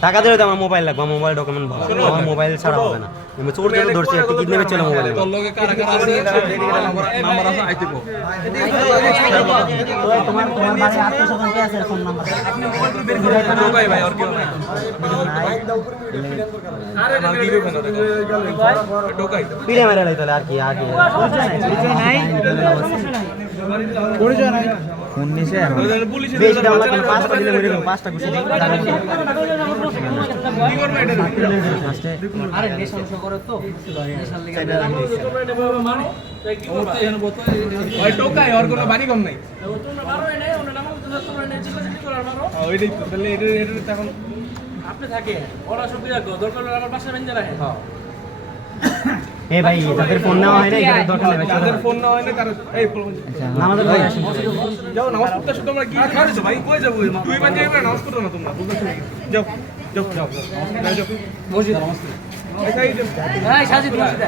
টাকা দিলে তো আমার মোবাইল লাগবে আমার মোবাইল ডকুমেন্ট ভালো আমার মোবাইল ছাড়া হবে না আমি চোর চোর ধরছি একটা কিডন্যাপের ছিল মোবাইল তোমার তোমার বাড়ি আত্মীয় কে আছে ফোন নাম্বার পিড়ে মেরে তাহলে আর কি আর কি পরিচয় নাই ফোন নিছে পুলিশে বেশি দাম লাগবে পাঁচটা দিলে মরে গেল পাঁচটা ঘুষি দিই আরে নেশা নেশা করে তো নেশার লেগে ওই টোকাই আর কোনো বাড়ি ঘর নাই হ্যাঁ, ওইটাই তো তাহলে এটা এটা এখন আপনি থাকে ওরা সব বিরাট দরকার হলে আমার বাসায় বেঁধে রাখেন এ ভাই তাদের ফোন নেওয়া হয় না এখানে দরকার নেই যাদের ফোন নেওয়া হয় না তার এই ফোন নামাজের ভাই। আসেন যাও নামাজ পড়তে শুধু আমরা কি খাইছো ভাই কই যাব? তুই বাজে এবার নামাজ পড়ো না তোমরা বুঝতে পারছ? যাও যাও যাও যাও যাও মসজিদ। সাইডে হ্যাঁ সাজিদ মসজিদে।